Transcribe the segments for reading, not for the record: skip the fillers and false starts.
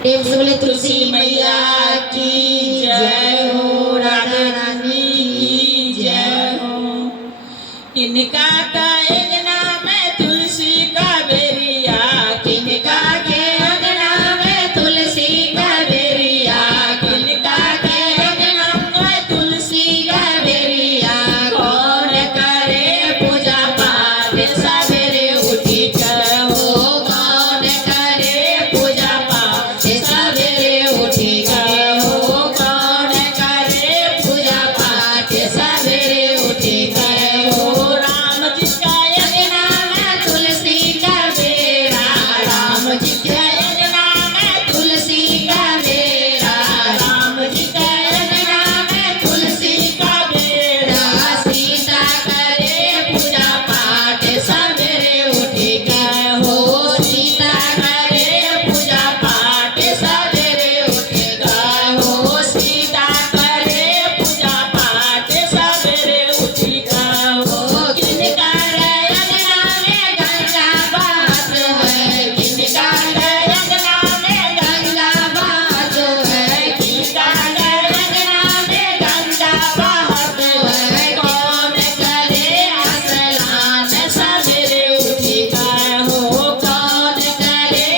प्रेम से बोले तुलसी मैया की जय हो, राधा रानी की जय हो। किनका का अंगना में तुलसी का बेरिया, किनका के अंगना में तुलसी का बेरिया, किनका के अंगना में तुलसी का बेरिया। कौन करे पूजा पाठ सवेरे उठी कर हो, कौन करे पूजा पाठ सवेरे उठी कर हो, कौन करे पूजा पाठ सवेरे उठी कर हो। राम जी का अंगना में तुलसी का बेरा, राम जी के अंगना में तुलसी का बेरा, राम जी के अंगना में तुलसी का बेरा। सीता करे पूजा पाठ सवेरे उठी कर हो, सीता करे पूजा पाठ सवेरे उठी कर हो, सीता करे पूजा पाठ सवेरे उठी कर हो। किनका अंगना में गंगा बात है, किनका अंगना में गंगा बात है, किनका अंगना में गंगा बात है। कौन करे स्नान सवेरे उठी कर हो, कौन करे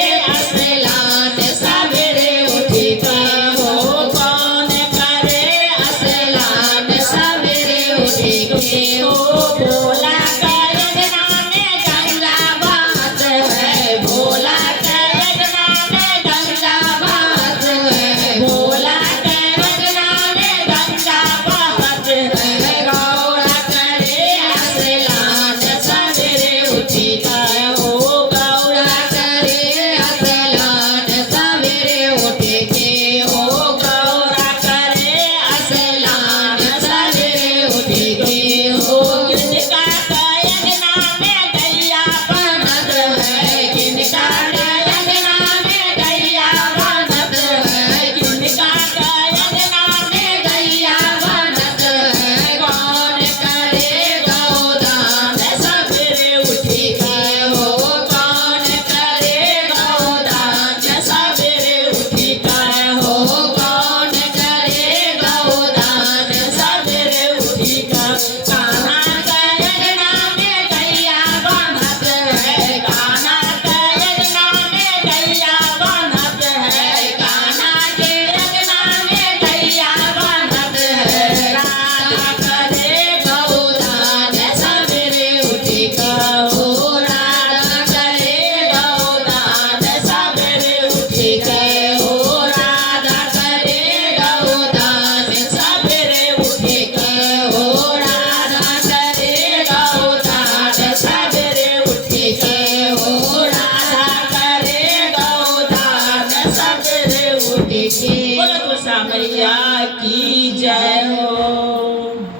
स्नान सवेरे उठी कर हो, कौन करे स्नान सवेरे उठी कर हो। भोला का अंगना में गंगा बात है, भोला का अंगना में गंगा बात है, भोला का अंगना में गंगा बात है। गौरा करे स्नान सवेरे उठी कर हो, गौरा करे स्नान सवेरे उठी के हो, गौरा करे स्नान सवेरे उठी के हो। किनका का अंगना में गैया बनत है, किनका अंगना में गैया बनत है, किनका अंगना में गैया बनत है। कौन करे गौदान सवेरे उठी के हो, कौन करे गौदान सवेरे उठी के हो, कौन करे गौदान सवेरे उठी के। कान्हा का अंगना में गैया बनत है, कान्हा का अंगना में गैया बनत है, कान्हा के अंगना में गैया बनत है। राधा करे गौदान सवेरे उठी कर हो, राधा करे गौदान सवेरे उठी कर हो, राधा करे गौदान सवेरे उठी कर हो, राधा करे गौदान सवेरे उठी कर हो, राधा करे गौदान सवेरे उठी के। बोलो तुलसा मैया की जय हो।